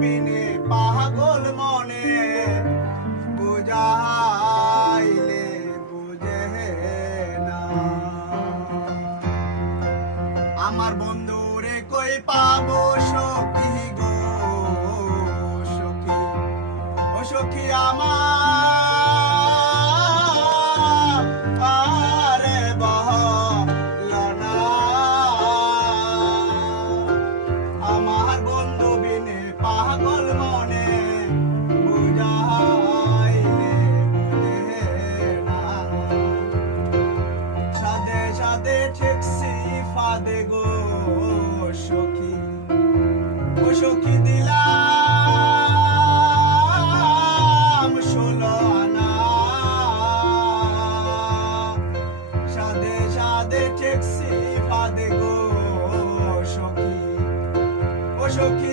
বিনে পাগল মনে, বুঝাইলে বুঝে না। আমার বন্ধু রে কই পাবো সখী গো, সখী, ও সখী আমার পাগল মনে, বুঝাইলে সাদে সাদে ঠেকছি ফাদে গো সখী, ও সখী সাদে ঠেকছি ফাদে গো সখী, ও সখী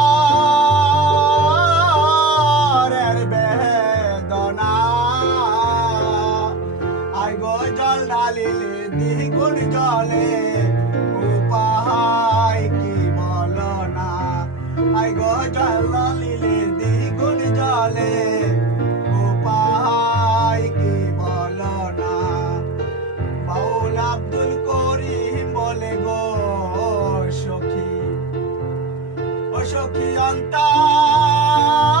দ্বিগুণ জলে উপায় কি বলো না আই গো জল ঢালিলে দ্বিগুণ জলে উপায় কি বলো না বাউল আব্দুল করিম বলে গো সখী, ও সখী অন্তরের